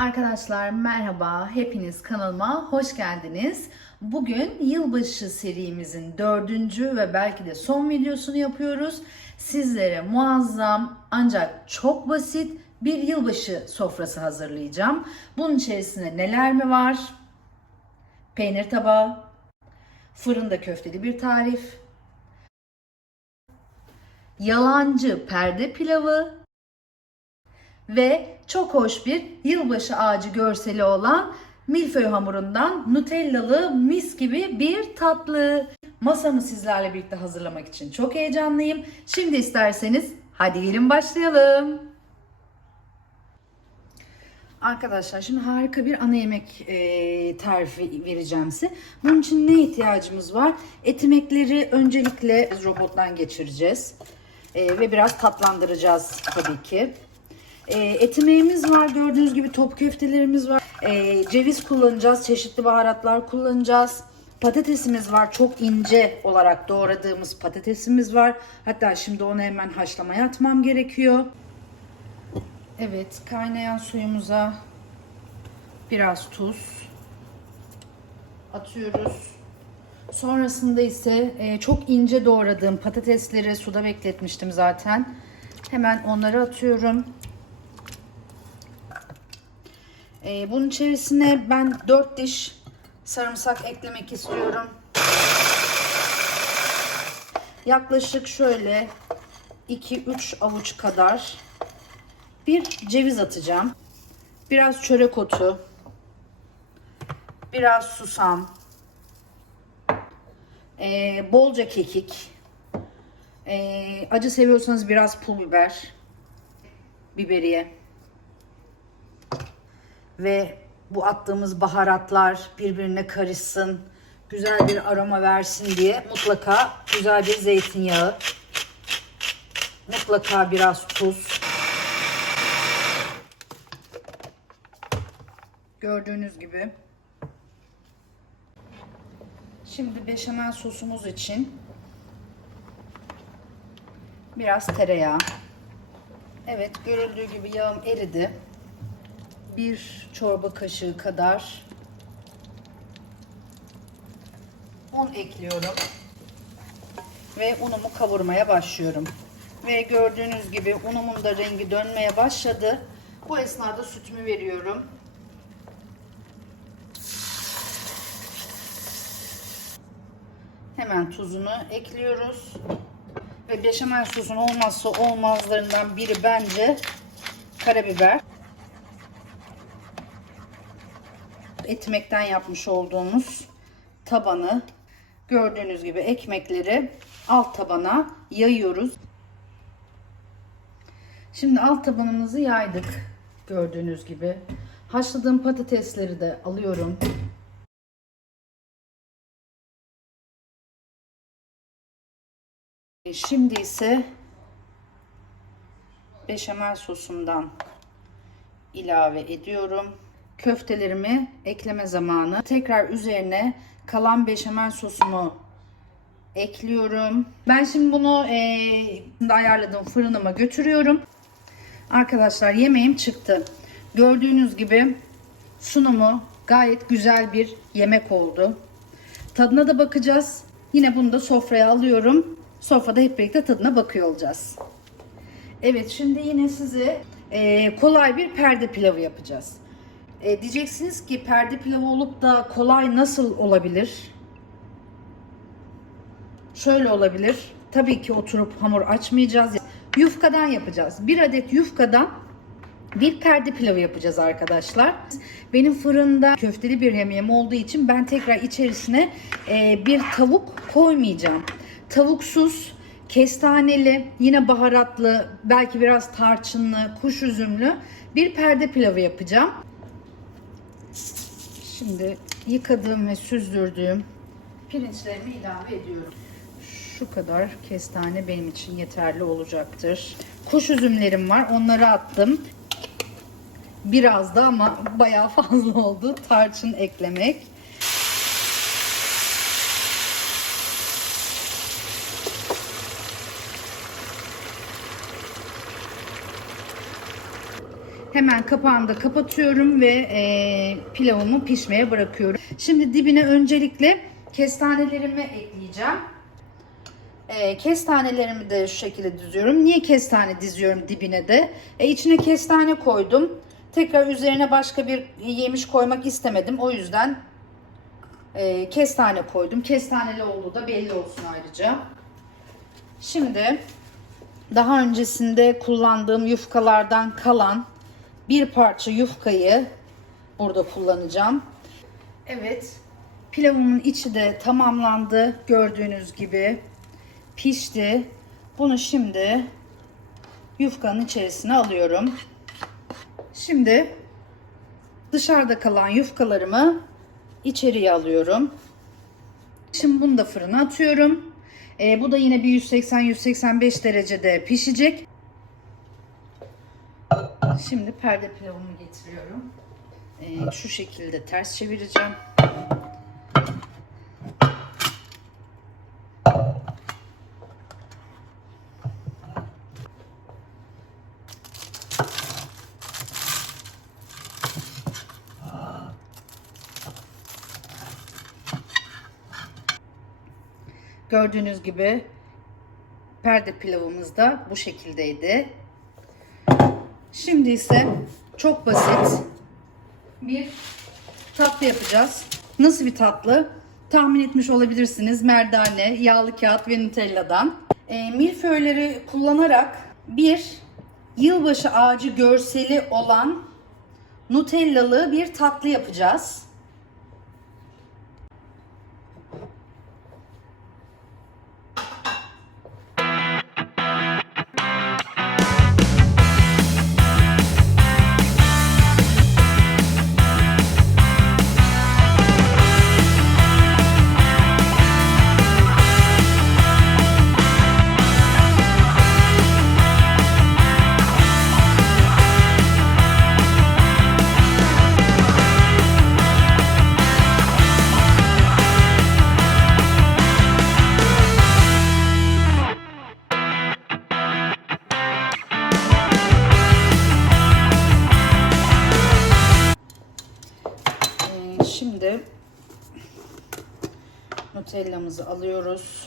Arkadaşlar merhaba, hepiniz kanalıma hoş geldiniz. Bugün yılbaşı serimizin dördüncü ve belki de son videosunu yapıyoruz. Sizlere muazzam ancak çok basit bir yılbaşı sofrası hazırlayacağım. Bunun içerisinde neler mi var? Peynir tabağı, fırında köfteli bir tarif, yalancı perde pilavı, ve çok hoş bir yılbaşı ağacı görseli olan milföy hamurundan nutellalı mis gibi bir tatlı. Masamı sizlerle birlikte hazırlamak için çok heyecanlıyım. Şimdi isterseniz hadi gelin başlayalım. Arkadaşlar şimdi harika bir ana yemek e, tarifi vereceğim size. Bunun için ne ihtiyacımız var? Etimekleri öncelikle robottan geçireceğiz. E, ve biraz tatlandıracağız tabii ki. E, etimeğimiz var. Gördüğünüz gibi top köftelerimiz var. E, ceviz kullanacağız. Çeşitli baharatlar kullanacağız. Patatesimiz var. Çok ince olarak doğradığımız patatesimiz var. Hatta şimdi onu hemen haşlamaya atmam gerekiyor. Evet, kaynayan suyumuza biraz tuz atıyoruz. Sonrasında ise e, çok ince doğradığım patatesleri suda bekletmiştim zaten. Hemen onları atıyorum. E, bunun içerisine ben 4 diş sarımsak eklemek istiyorum. Yaklaşık şöyle 2-3 avuç kadar bir ceviz atacağım. Biraz çörek otu. Biraz susam. Ee, bolca kekik. Ee, acı seviyorsanız biraz pul biber. Biberiye. Ve bu attığımız baharatlar birbirine karışsın. Güzel bir aroma versin diye mutlaka güzel bir zeytinyağı. Mutlaka biraz tuz. Gördüğünüz gibi. Şimdi beşamel sosumuz için biraz tereyağı. Evet görüldüğü gibi yağım eridi. Bir çorba kaşığı kadar un ekliyorum. Ve unumu kavurmaya başlıyorum. Ve gördüğünüz gibi unumun da rengi dönmeye başladı. Bu esnada sütümü veriyorum. Hemen tuzunu ekliyoruz. Ve beşamel sosun olmazsa olmazlarından biri bence karabiber. Etmekten yapmış olduğumuz tabanı gördüğünüz gibi ekmekleri alt tabana yayıyoruz. Şimdi alt tabanımızı yaydık gördüğünüz gibi. Haşladığım patatesleri de alıyorum. Şimdi ise beşamel sosumdan ilave ediyorum. Köftelerimi ekleme zamanı. Tekrar üzerine kalan beşamel sosumu ekliyorum. Ben şimdi bunu e, ayarladığım fırınıma götürüyorum. Arkadaşlar yemeğim çıktı. Gördüğünüz gibi sunumu gayet güzel bir yemek oldu. Tadına da bakacağız. Yine bunu da sofraya alıyorum. Sofrada hep birlikte tadına bakıyor olacağız. Evet şimdi yine size e, kolay bir perde pilavı yapacağız. E, diyeceksiniz ki perde pilavı olup da kolay nasıl olabilir? Şöyle olabilir. Tabii ki oturup hamur açmayacağız. Yufkadan yapacağız. Bir adet yufkadan bir perde pilavı yapacağız arkadaşlar. Benim fırında köfteli bir yemeğim olduğu için ben tekrar içerisine e, bir tavuk koymayacağım. Tavuksuz, kestaneli, yine baharatlı, belki biraz tarçınlı, kuş üzümlü bir perde pilavı yapacağım. Şimdi yıkadığım ve süzdürdüğüm pirinçlerimi ilave ediyorum. Şu kadar kestane benim için yeterli olacaktır. Kuş üzümlerim var. Onları attım. Biraz da ama bayağı fazla oldu. Tarçın eklemek. Hemen kapağını da kapatıyorum ve e, pilavımı pişmeye bırakıyorum. Şimdi dibine öncelikle kestanelerimi ekleyeceğim. E, kestanelerimi de şu şekilde diziyorum. Niye kestane diziyorum dibine de? E, içine kestane koydum. Tekrar üzerine başka bir yemiş koymak istemedim. O yüzden e, kestane koydum. Kestaneli olduğu da belli olsun ayrıca. Şimdi daha öncesinde kullandığım yufkalardan kalan bir parça yufkayı burada kullanacağım. Evet, pilavımın içi de tamamlandı. Gördüğünüz gibi pişti. Bunu şimdi yufkanın içerisine alıyorum. Şimdi dışarıda kalan yufkalarımı içeriye alıyorum. Şimdi bunu da fırına atıyorum. Ee, bu da yine bir 180-185 derecede pişecek. Şimdi perde pilavımı getiriyorum. Ee, şu şekilde ters çevireceğim. Gördüğünüz gibi perde pilavımız da bu şekildeydi. Şimdi ise çok basit bir tatlı yapacağız. Nasıl bir tatlı? Tahmin etmiş olabilirsiniz. Merdane, yağlı kağıt ve Nutella'dan. E, milföyleri kullanarak bir yılbaşı ağacı görseli olan Nutellalı bir tatlı yapacağız. Nutella'mızı alıyoruz.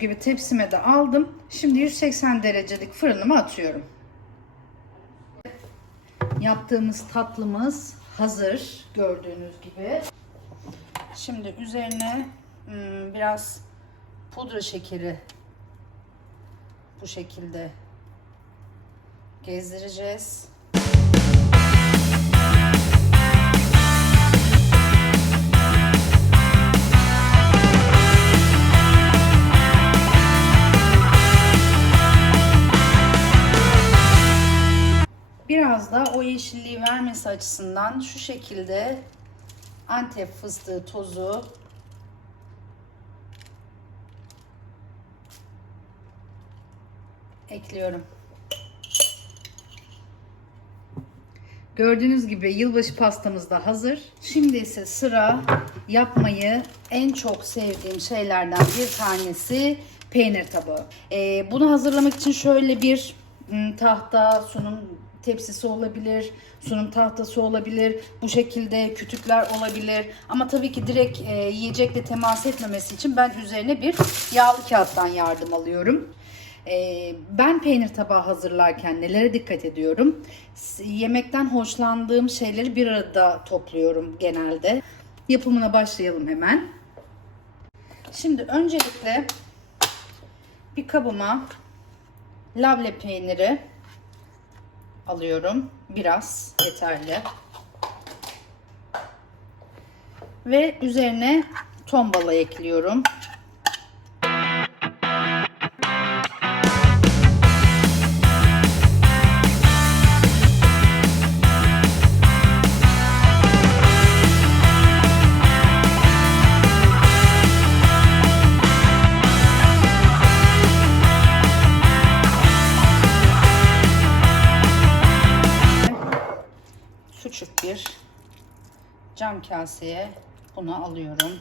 Gibi tepsime de aldım. Şimdi 180 derecelik fırınıma atıyorum. Yaptığımız tatlımız hazır. Gördüğünüz gibi. Şimdi üzerine hmm, biraz pudra şekeri bu şekilde gezdireceğiz. Yeşilliği vermesi açısından şu şekilde Antep fıstığı tozu ekliyorum. Gördüğünüz gibi yılbaşı pastamız da hazır. Şimdi ise sıra yapmayı en çok sevdiğim şeylerden bir tanesi peynir tabağı. Ee, bunu hazırlamak için şöyle bir tahta sunum tepsisi olabilir, sunum tahtası olabilir, bu şekilde kütükler olabilir. Ama tabii ki direkt e, yiyecekle temas etmemesi için ben üzerine bir yağlı kağıttan yardım alıyorum. Ee, ben peynir tabağı hazırlarken nelere dikkat ediyorum? Yemekten hoşlandığım şeyleri bir arada topluyorum genelde. Yapımına başlayalım hemen. Şimdi öncelikle bir kabıma labne peyniri alıyorum. Biraz yeterli. Ve üzerine ton balı ekliyorum. Cam kaseye bunu alıyorum.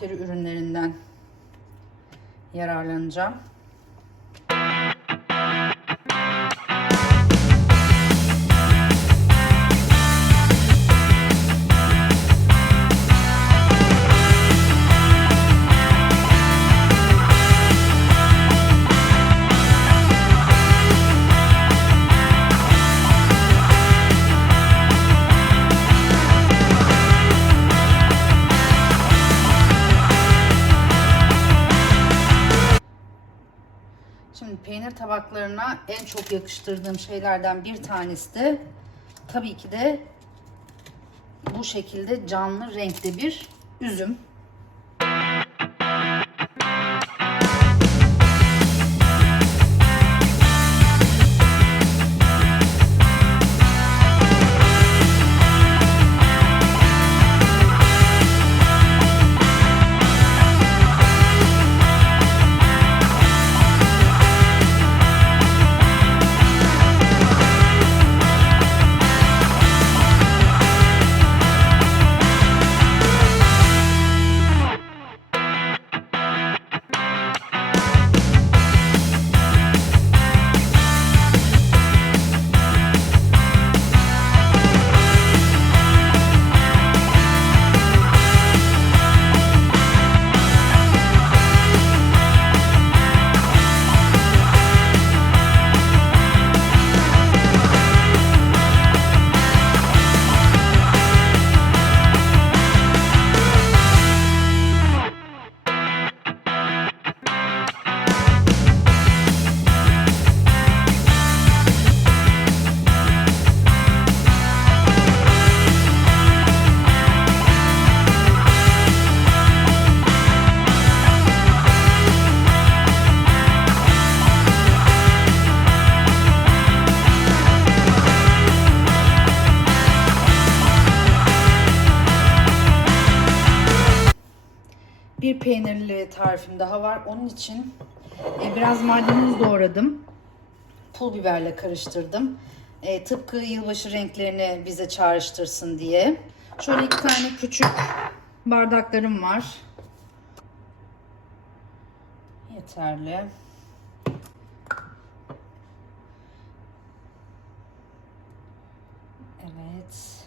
Biraz şarküteri ürünlerinden yararlanacağım. Tabaklarına en çok yakıştırdığım şeylerden bir tanesi de tabii ki de bu şekilde canlı renkte bir üzüm. Tarifim daha var. Onun için e, biraz maydanoz doğradım. Pul biberle karıştırdım. E, tıpkı yılbaşı renklerini bize çağrıştırsın diye. Şöyle iki tane küçük bardaklarım var. Yeterli. Evet.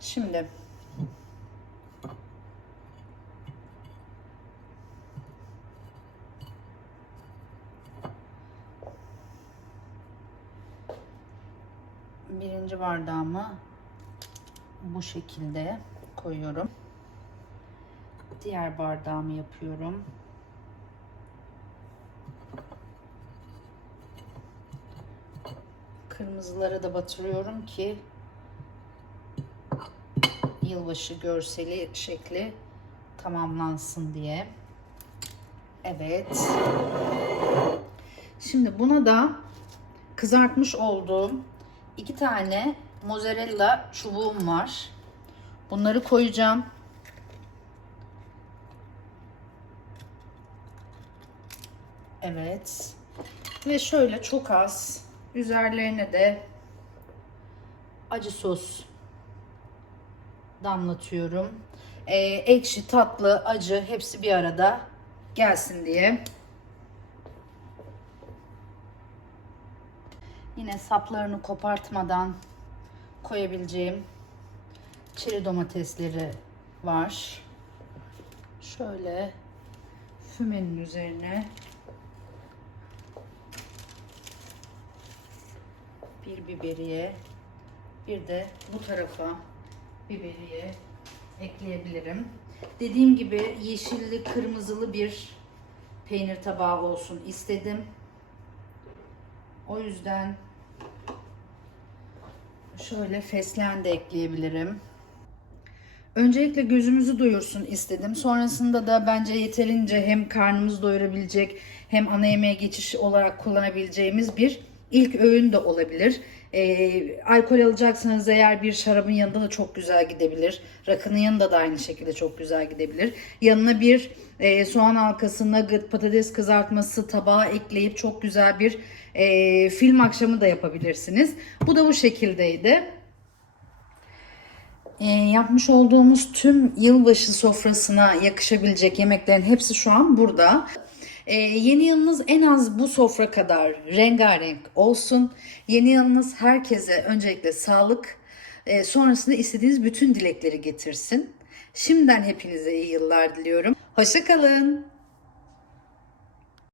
Şimdi birinci bardağımı bu şekilde koyuyorum. Diğer bardağımı yapıyorum. Kırmızıları da batırıyorum ki yılbaşı görseli şekli tamamlansın diye. Evet. Şimdi buna da kızartmış olduğum iki tane mozzarella çubuğum var. Bunları koyacağım. Evet. Ve şöyle çok az üzerlerine de acı sos damlatıyorum. Ee, ekşi, tatlı, acı hepsi bir arada gelsin diye. Yine saplarını kopartmadan koyabileceğim çeri domatesleri var. Şöyle fümenin üzerine bir biberiye bir de bu tarafa biberiye ekleyebilirim. Dediğim gibi yeşilli kırmızılı bir peynir tabağı olsun istedim. O yüzden şöyle fesleğen de ekleyebilirim. Öncelikle gözümüzü doyursun istedim. Sonrasında da bence yeterince hem karnımızı doyurabilecek hem ana yemeğe geçiş olarak kullanabileceğimiz bir ilk öğün de olabilir. Ee, alkol alacaksanız eğer bir şarabın yanında da çok güzel gidebilir. Rakının yanında da aynı şekilde çok güzel gidebilir. Yanına bir e, soğan halkası, nugget, patates kızartması tabağa ekleyip çok güzel bir e, film akşamı da yapabilirsiniz. Bu da bu şekildeydi. E, yapmış olduğumuz tüm yılbaşı sofrasına yakışabilecek yemeklerin hepsi şu an burada. Ee, yeni yılınız en az bu sofra kadar rengarenk olsun. Yeni yılınız herkese öncelikle sağlık, e, sonrasında istediğiniz bütün dilekleri getirsin. Şimdiden hepinize iyi yıllar diliyorum. Hoşçakalın.